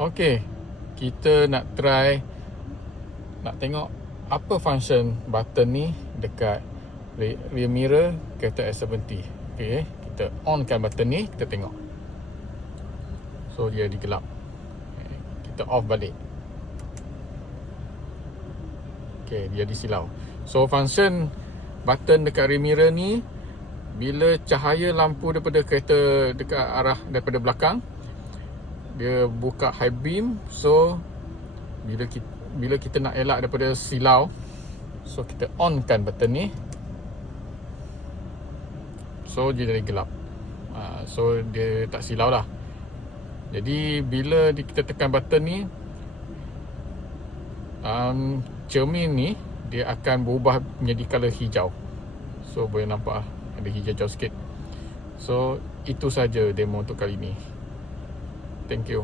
Okey, kita nak try, nak tengok apa function button ni dekat rear mirror kereta S70. Okey, kita onkan button ni, kita tengok. So dia digelap. Kita off balik. Okey, dia disilau. So function button dekat rear mirror ni, bila cahaya lampu daripada kereta dekat arah daripada belakang, dia buka high beam. So bila kita nak elak daripada silau, so kita onkan button ni, so dia jadi gelap. So dia tak silau lah. Jadi bila kita tekan button ni, cermin ni dia akan berubah menjadi color hijau. So boleh nampak ada hijau-hijau sikit. So itu saja demo untuk kali ni. Thank you.